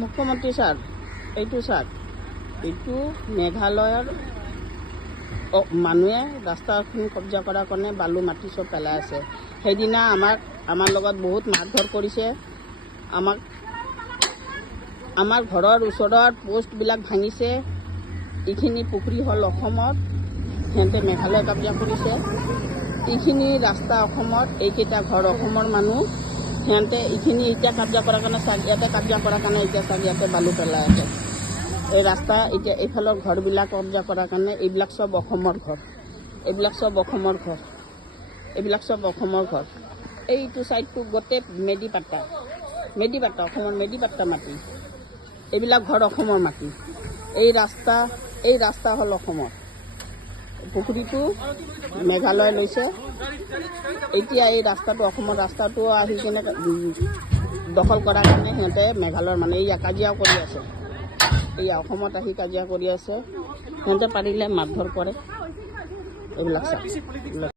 মুখ্যমন্ত্ৰী ছাৰ এইটো চাওক, এইটো মেঘালয়ৰ মানুহে ৰাস্তাখন কব্জা কৰাৰ কাৰণে বালু মাটি চব পেলাই আছে। সেইদিনা আমাৰ লগত বহুত মাৰধৰ কৰিছে। আমাৰ ঘৰৰ ওচৰৰ পোষ্টবিলাক ভাঙিছে। এইখিনি পুখুৰী হ'ল অসমত, সিহঁতে মেঘালয় কব্জা কৰিছে। এইখিনি ৰাস্তা অসমত, এইকেইটা ঘৰ অসমৰ মানুহ, সিহঁতে এইখিনি এতিয়া কব্জা কৰাৰ কাৰণে ইয়াতে কব্জা কৰাৰ কাৰণে এতিয়া ইয়াতে বালু পেলাই আছে। এই ৰাস্তা এতিয়া এইফালৰ ঘৰবিলাক কব্জা কৰাৰ কাৰণে এইবিলাক চব অসমৰ ঘৰ, এইবিলাক চব অসমৰ ঘৰ, এইবিলাক চব অসমৰ ঘৰ। এইটো ছাইডটো গোটেই মেডিপাট্টা, অসমৰ মেডিপাট্টা মাটি, এইবিলাক ঘৰ অসমৰ মাটি। এই ৰাস্তা হ'ল অসমৰ। পুখুৰীটো মেঘালয় লৈছে। এতিয়া এই ৰাস্তাটো অসমৰ ৰাস্তাটো আহি কিনে দখল কৰাৰ কাৰণে সিহঁতে মেঘালয়ৰ মানে এয়া কাজিয়াও কৰি আছে। এয়া অসমত আহি কাজিয়া কৰি আছে। সিহঁতে পাৰিলে মাৰধৰ কৰে। এইবিলাক চাওক।